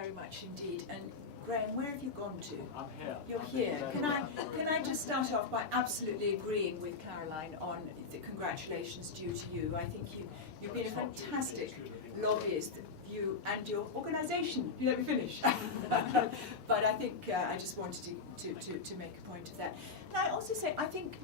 very much indeed. And Graham, where have you gone to? I'm here. You're here. Can I just start off by absolutely agreeing with Caroline on the congratulations due to you. I think you've been a fantastic lobbyist, you and your organisation. You let me finish. But I think I just wanted to make a point of that. And I also say, I think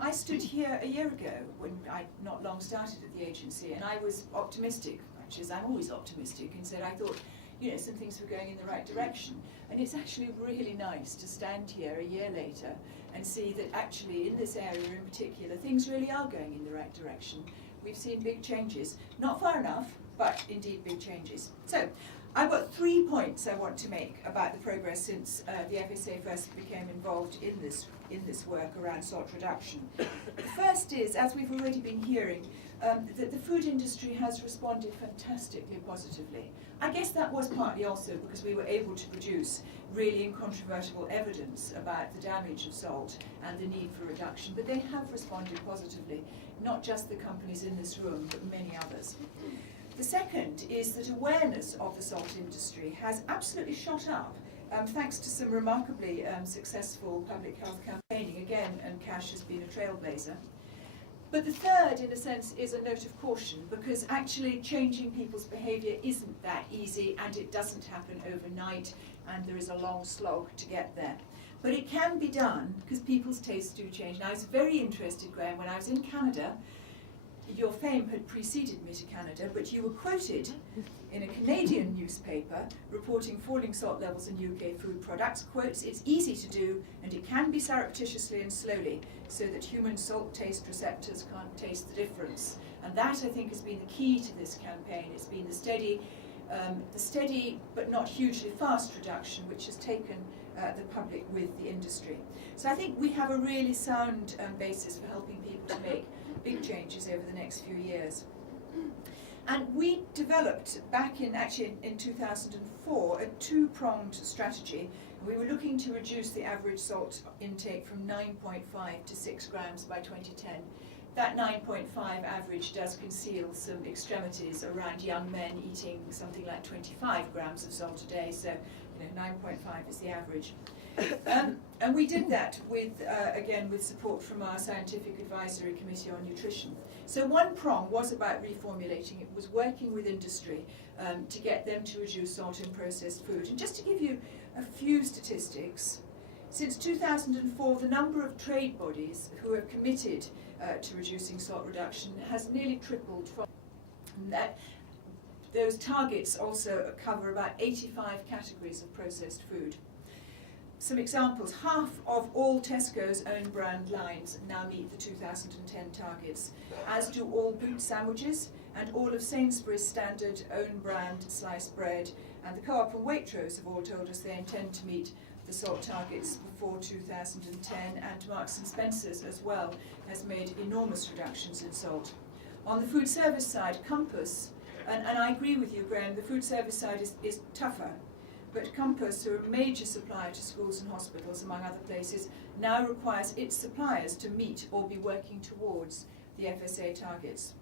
I stood here a year ago when I not long started at the agency, and I was optimistic, which is I'm always optimistic, and said I thought, you know, some things were going in the right direction. And it's actually really nice to stand here a year later and see that actually in this area in particular, things really are going in the right direction. We've seen big changes, not far enough, but indeed big changes. So I've got 3 points I want to make about the progress since the FSA first became involved in this work around salt reduction. The first is, as we've already been hearing, that the food industry has responded fantastically positively. I guess that was partly also because we were able to produce really incontrovertible evidence about the damage of salt and the need for reduction, but they have responded positively, not just the companies in this room, but many others. The second is that awareness of the salt industry has absolutely shot up, thanks to some remarkably successful public health campaigning, again, and Cash has been a trailblazer. But the third, in a sense, is a note of caution, because actually changing people's behaviour isn't that easy, and it doesn't happen overnight, and there is a long slog to get there. But it can be done, because people's tastes do change. And I was very interested, Graham, when I was in Canada. Your fame had preceded me to Canada, but you were quoted in a Canadian newspaper reporting falling salt levels in UK food products. Quotes, "It's easy to do, and it can be surreptitiously and slowly, so that human salt taste receptors can't taste the difference." And that, I think, has been the key to this campaign. It's been the steady but not hugely fast reduction which has taken the public with the industry. So I think we have a really sound basis for helping people to make big changes over the next few years. And we developed back in 2004 a two-pronged strategy. We were looking to reduce the average salt intake from 9.5 to 6 grams by 2010. That 9.5 average does conceal some extremities around young men eating something like 25 grams of salt a day, so 9.5 is the average. And we did that with, again, with support from our Scientific Advisory Committee on Nutrition. So one prong was about reformulating. It was working with industry to get them to reduce salt in processed food. And just to give you a few statistics, since 2004, the number of trade bodies who have committed to reducing salt reduction has nearly tripled. Those targets also cover about 85 categories of processed food. Some examples: half of all Tesco's own brand lines now meet the 2010 targets, as do all boot sandwiches and all of Sainsbury's standard own brand sliced bread, and the Co-op and Waitrose have all told us they intend to meet the salt targets before 2010, and Marks and Spencer's as well has made enormous reductions in salt. On the food service side, Compass, and I agree with you, Graham, the food service side is tougher. But Compass, who are a major supplier to schools and hospitals, among other places, now requires its suppliers to meet or be working towards the FSA targets.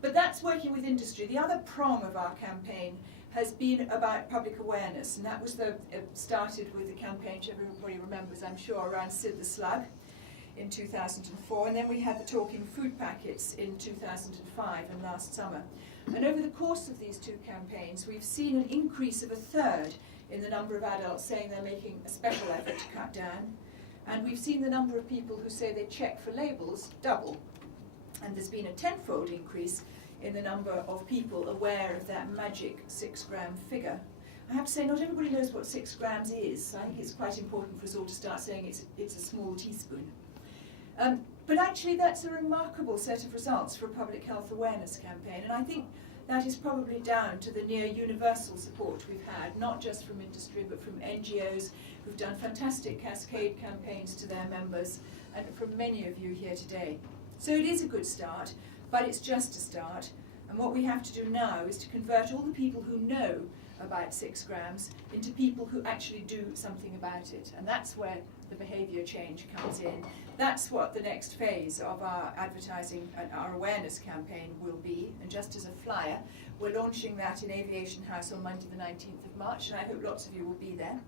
But that's working with industry. The other prong of our campaign has been about public awareness, and that was started with the campaign, which everybody remembers, I'm sure, around Sid the Slug in 2004, and then we had the Talking Food Packets in 2005 and last summer. And over the course of these two campaigns, we've seen an increase of 1/3 in the number of adults saying they're making a special effort to cut down. And we've seen the number of people who say they check for labels double. And there's been a 10-fold increase in the number of people aware of that magic 6-gram figure. I have to say, not everybody knows what 6 grams is. So I think it's quite important for us all to start saying it's a small teaspoon. But actually that's a remarkable set of results for a public health awareness campaign, and I think that is probably down to the near universal support we've had, not just from industry but from NGOs who've done fantastic cascade campaigns to their members, and from many of you here today. So it is a good start, but it's just a start, and what we have to do now is to convert all the people who know about 6 grams into people who actually do something about it, and that's where the behaviour change comes in. that's what the next phase of our advertising and our awareness campaign will be. And just as a flyer, we're launching that in Aviation House on Monday the 19th of March, and I hope lots of you will be there.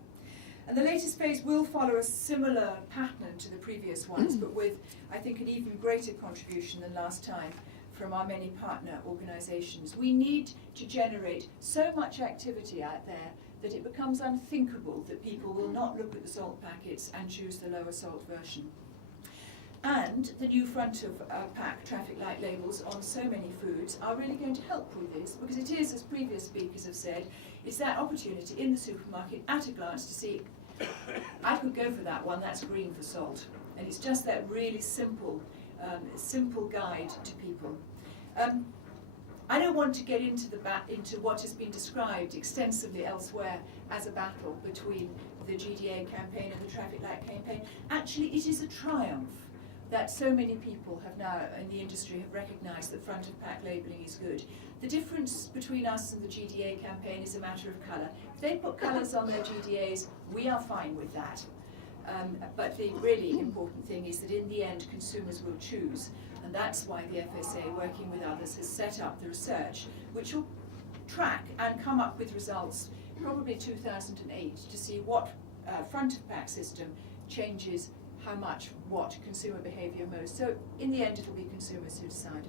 And the latest phase will follow a similar pattern to the previous ones, but with, I think, an even greater contribution than last time from our many partner organisations. We need to generate so much activity out there that it becomes unthinkable that people will not look at the salt packets and choose the lower salt version. And the new front of pack traffic light labels on so many foods are really going to help with this, because it is, as previous speakers have said, it's that opportunity in the supermarket at a glance to see, I could go for that one, that's green for salt. And it's just that really simple guide to people. I don't want to get into what has been described extensively elsewhere as a battle between the GDA campaign and the traffic light campaign. Actually, it is a triumph that so many people have now in the industry have recognised that front of pack labelling is good. The difference between us and the GDA campaign is a matter of colour. If they put colours on their GDAs, we are fine with that. But the really important thing is that in the end consumers will choose, and that's why the FSA, working with others, has set up the research which will track and come up with results probably 2008 to see what front of pack system changes how much what consumer behaviour most. So in the end it will be consumers who decide.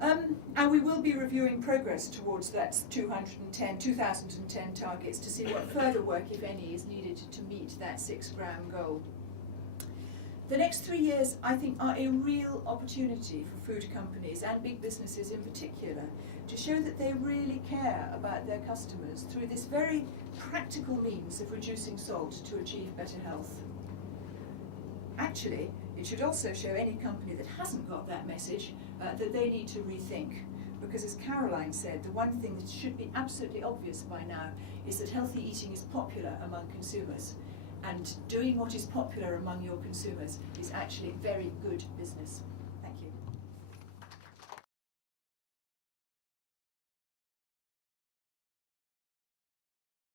And we will be reviewing progress towards that 2010 targets to see what further work, if any, is needed to meet that 6-gram goal. The next 3 years, I think, are a real opportunity for food companies and big businesses in particular to show that they really care about their customers through this very practical means of reducing salt to achieve better health. Actually, it should also show any company that hasn't got that message that they need to rethink. Because as Caroline said, the one thing that should be absolutely obvious by now is that healthy eating is popular among consumers. And doing what is popular among your consumers is actually very good business.